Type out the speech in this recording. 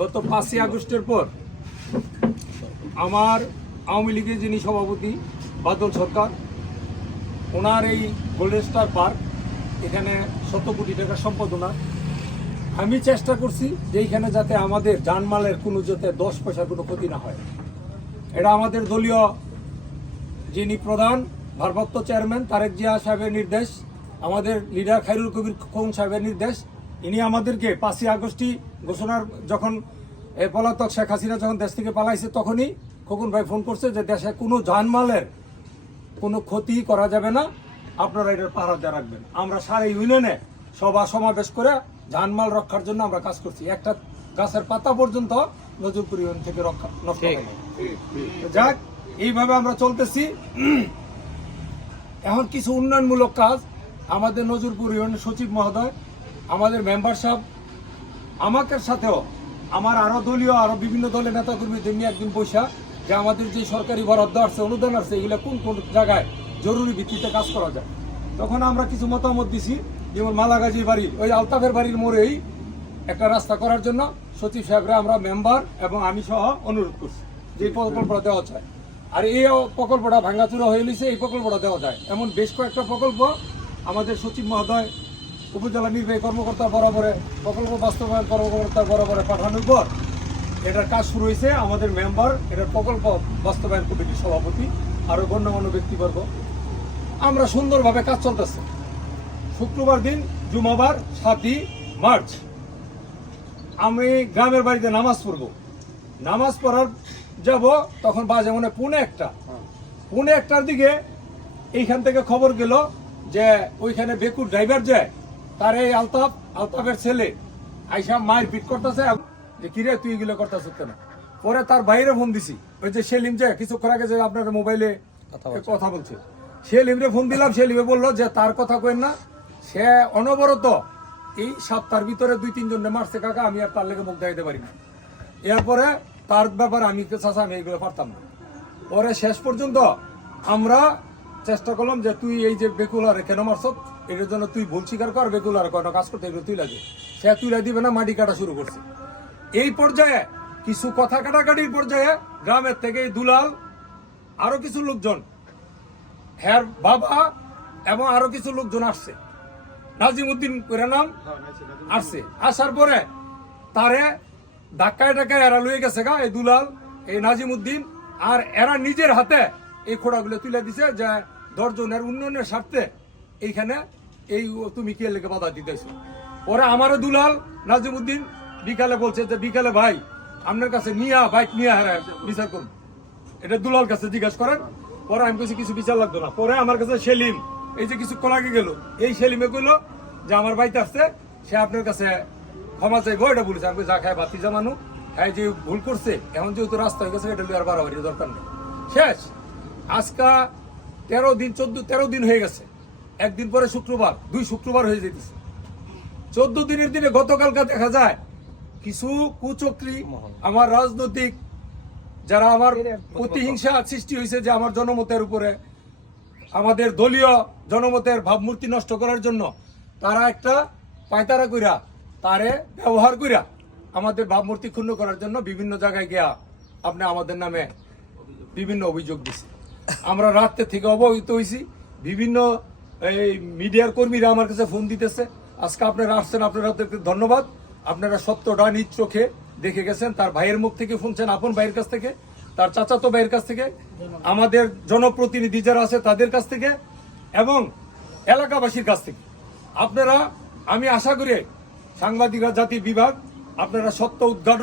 গত 5ই আগস্টের পর আমার আওয়ামী লীগের যিনি সভাপতি বাদল সরকার, ওনার এই গোল্ডেন স্টার পার্ক এখানে 100 কোটি টাকার সম্পদ ওনার। আমি চেষ্টা করছি যে এইখানে যাতে আমাদের জানমালের কোনো যাতে 10 পয়সার কোনো ক্ষতি না হয়। এটা আমাদের দলীয় যিনি প্রধান ভারপ্রাপ্ত চেয়ারম্যান তারেক জিয়া সাহেবের নির্দেশ, আমাদের লিডার খায়রুল কবির খোকন সাহেবের নির্দেশ। ইনি আমাদেরকে 5ই আগস্টই ঘোষণার যখন পলাতক শেখ হাসিনা যখন দেশ থেকে পালাইছে তখনই খোকন ভাই ফোন করছে যে দেশে কোনো জানমালের কোনো ক্ষতি করা যাবে না, আপনারা এটার পাহারা রাখবেন। আমরা সারা ইউনিয়নে সভা সমাবেশ করে জানমাল রক্ষার জন্য আমরা কাজ করছি। একটা গাছের পাতা পর্যন্ত নজরপুর ইউনিয়ন থেকে রক্ষা নষ্ট হয়নি। যাক, এইভাবে আমরা চলতেছি। এখন কিছু উন্নয়নমূলক কাজ আমাদের নজরপুর ইউনিয়নের সচিব মহোদয়, আমাদের মেম্বার সাহেব, আমাকে সাথেও আমার আরো দলীয় আরো বিভিন্ন দলের নেতাকর্মীদের নিয়ে একদিন বৈশা যে আমাদের যে সরকারি বরাদ্দ আছে, অনুদান আছে, এগুলো কোন কোন জায়গায় জরুরি ভিত্তিতে কাজ করা যায়। তখন আমরা কিছু মতামত দিছি, যেমন মালাগাজী বাড়ি ওই আলতাফের বাড়ির মোড়েই একটা রাস্তা করার জন্য সচিব সাহেবরা আমরা মেম্বার এবং আমি সহ অনুরোধ করছি যে এই প্রকল্পটা দেওয়া যায়। আর এই প্রকল্পটা ভাঙ্গাচুরা হয়ে গেছে, এই প্রকল্পটা দেওয়া যায়। এমন বেশ কয়েকটা প্রকল্প আমাদের সচিব মহোদয় উপজেলা নির্বাহী কর্মকর্তা বরাবরে প্রকল্প বাস্তবায়ন কর্মকর্তা বরাবরে পাঠানোর পর এটার কাজ শুরু হয়েছে। আমাদের মেম্বার, এটার প্রকল্প বাস্তবায়ন কমিটির সভাপতি, আরো গণ্যমান্য ব্যক্তিবর্গ, আমরা সুন্দরভাবে কাজ চলতেছে। শুক্রবার দিন জুমাবার 7ই মার্চ আমি গ্রামের বাড়িতে নামাজ পড়বো। নামাজ পড়ার যাব, তখন বাজে মনে পৌনে একটার দিকে এইখান থেকে খবর গেল যে ওইখানে বেকুর ড্রাইভার যায়, তার এই আলতাফের ছেলে আইসা মায়ের পিট করতেছে যে কিরে তুই এগুলো করতেছ কেন। পরে তার বাইরে ফোন দিছি, ওই যে সেলিম যে কিছুক্ষণ আগে যে আপনার মোবাইলে কথা বলছে, সেলিমরে ফোন দিলাম। সেলিমে বললো যে তার কথা কেন না, সে অনবরত এই সপ্তাহের ভিতরে 2-3 জনে মারছে কাকা, আমি আর তার লেগে মুখ দেখাইতে পারি না। এরপরে তার ব্যাপারে আমি চাচা আমি এগুলো পারতাম না। পরে শেষ পর্যন্ত আমরা চেষ্টা করলাম যে তুই এই যে বেকুলারে কেন মারছ, এটার জন্য তুই ভুল স্বীকার কর, বেকুলারে কয়টা কাজ করতে এগুলো তুই লাগে। সে তুইলা দিবে না, মাটি কাটা শুরু করছে। এই পর্যায়ে কিছু কথা কাটাকাটির পর্যায়ে গ্রামের থেকে দুলাল আরো কিছু লোকজন, হ্যার বাবা এবং আরো কিছু লোকজন আসছে, নাজিমউদ্দিন করে নাম আসছে। আসার পরে তারে ধাক্কায় টাকায় এরা লয়ে গেছে গা, এই দুলাল, এই নাজিমউদ্দিন, আর এরা নিজের হাতে এই খোড়াগুলো তুলে দিছে যে 10 জনের উন্নয়নের স্বার্থে এইখানে এই তুমি কে লেগে বাধা দিতেছো। পরে আমারও দুলাল নাজিমউদ্দিন বিকালে বলছে যে বিকালে ভাই আপনার কাছে নিয়া বাইক নিয়ে হারায় বিচার করুন, এটা দুলাল কাছে জিজ্ঞাসা করেন। পরে আমি কিছু বিচার লাগতো না। পরে আমার কাছে সেলিম এই যে কিছুক্ষণ আগে গেল, এই সেলিমে কইলো যে আমার বাইতে আসছে, সে আপনার কাছে ক্ষমা চাইবো, এটা বলেছে। আমি যা খায় বাতি জামানো, হ্যাঁ যে ভুল করছে, এখন যেহেতু রাস্তা হয়ে গেছে, এটা আর বাড়াবাড়ি দরকার নেই। শেষ। আজকা 13 দিন হয়ে গেছে। একদিন পরে শুক্রবার, 2 শুক্রবার হয়ে যেতেছে। 14 দিনের দিনে গতকালকে দেখা যায় কিছু কুচক্রী আমার রাজনৈতিক যারা আমার প্রতিহিংসা সৃষ্টি হয়েছে, যে আমার জনমতের উপরে, আমাদের দলীয় জনমতের ভাবমূর্তি নষ্ট করার জন্য তারা একটা পায়তারা কইরা তারে ব্যবহার কইরা আমাদের ভাবমূর্তি ক্ষুণ্ণ করার জন্য বিভিন্ন জায়গায় গিয়া আপনি আমাদের নামে বিভিন্ন অভিযোগ দিচ্ছে। আমরা রাত্রে থেকে অবহিত হয়েছি, বিভিন্ন এই মিডিয়ার কর্মীরা আমার কাছে ফোন দিতেছে। আজকে আপনারা আসছেন, আপনাদেরকে ধন্যবাদ। আপনারা সত্যটা নিজ চোখে দেখে গেছেন, তার ভাইয়ের মুখ থেকে শুনছেন, আপন ভাইয়ের কাছ থেকে, তার চাচাতো ভাইয়ের কাছ থেকে, আমাদের জনপ্রতিনিধি যারা আছে তাদের কাছ থেকে এবং এলাকাবাসীর কাছ থেকে। আপনারা, আমি আশা করি সাংবাদিকরা জাতি বিভাগ, আপনারা সত্য উদ্ঘাটন